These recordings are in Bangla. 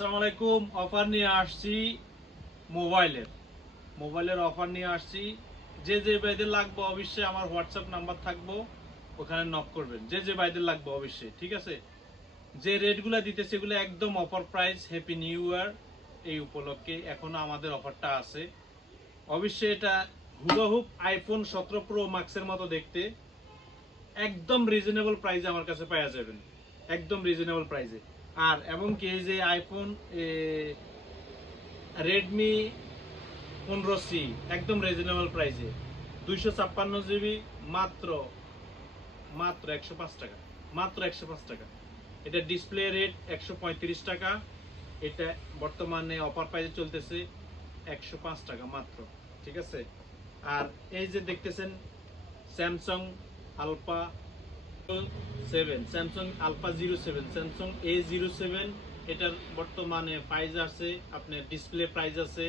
আসসালামু আলাইকুম। অফার নিয়ে আসছি মোবাইলের অফার নিয়ে আসছি। যে যে ভাইদের লাগবে অবশ্যই আমার হোয়াটসঅ্যাপ নাম্বার থাকবো, ওখানে নক করবেন। যে যে ভাইদের লাগবে অবশ্যই, ঠিক আছে। যে রেটগুলো দিতেছে এগুলো একদম offer price. Happy new year এই উপলক্ষে এখনো আমাদের অফারটা আছে। অবশ্যই এটা হুবহুব আইফোন 17 প্রো ম্যাক্সের মতো দেখতে, একদম রিজনেবল প্রাইসে আমার কাছে পাওয়া যাবেন, একদম রিজনেবল প্রাইসে। আর এবং কি এই যে আইফোন রেডমি 15C একদম রিজনেবল প্রাইসে 256 জিবি মাত্র মাত্র 105 টাকা, মাত্র 105 টাকা। এটা ডিসপ্লে রেট 135 টাকা। এটা বর্তমানে অফার প্রাইসে চলতেছে 105 টাকা মাত্র, ঠিক আছে। আর এই যে দেখতেছেন Samsung alpha 7, Samsung alpha 07, Samsung A07, এটার বর্তমানে প্রাইস আছে আপনার ডিসপ্লে প্রাইস আছে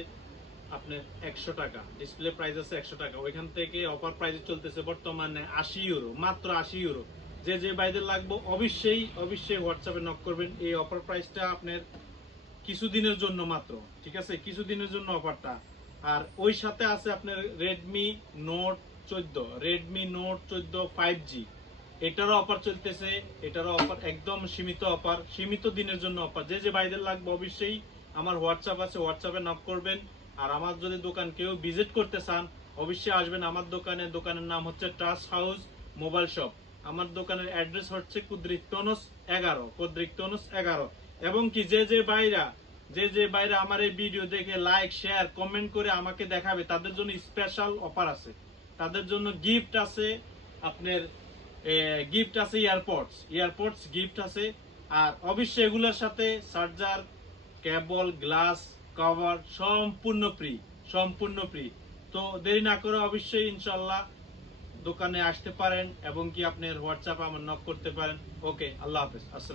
আপনার 100 টাকা, ডিসপ্লে প্রাইস আছে 100 টাকা। ওইখান থেকে অফার প্রাইসে চলতেছে বর্তমানে 80 ইউরো, মাত্র 80 ইউরো। যে যে বাইদের লাগবে অবশ্যই অবশ্যই হোয়াটসঅ্যাপে নক করবেন। এই অফার প্রাইসটা আপনার কিছুদিনের জন্য মাত্র, ঠিক আছে, কিছুদিনের জন্য অফারটা। আর ওই সাথে আছে আপনার Redmi note 14, Redmi note 14 5G, এটারও অফার চলতেছে। এটারও অফার একদম সীমিত অফার, সীমিত দিনের জন্য অফার। যে যে বাইদের লাগবে অবশ্যই আমার হোয়াটসঅ্যাপ আছে, হোয়াটসঅ্যাপে নক করবেন। আর আমার যদি দোকান কেউ ভিজিট করতে চান অবশ্যই আসবেন আমার দোকানে। দোকানের নাম হচ্ছে ট্রাস্ট হাউস মোবাইল শপ। আমার দোকানের অ্যাড্রেস হচ্ছে কুদ্রিক তনস 11। এবং কি যে যে বাইরা আমার এই ভিডিও দেখে লাইক শেয়ার কমেন্ট করে আমাকে দেখাবে তাদের জন্য স্পেশাল অফার আছে, তাদের জন্য গিফট আছে। আপনার গিফট আছে ইয়ারপডস গিফট আছে। আর অবশ্যই এগুলোর সাথে চার্জার, কেবল, গ্লাস, কভার সম্পূর্ণ ফ্রি, সম্পূর্ণ ফ্রি। তো দেরি না করে অবশ্যই ইনশাল্লাহ দোকানে আসতে পারেন এবং কি আপনার হোয়াটসঅ্যাপে আমার নক করতে পারেন। ওকে, আল্লাহ হাফেজ, আসসালাম।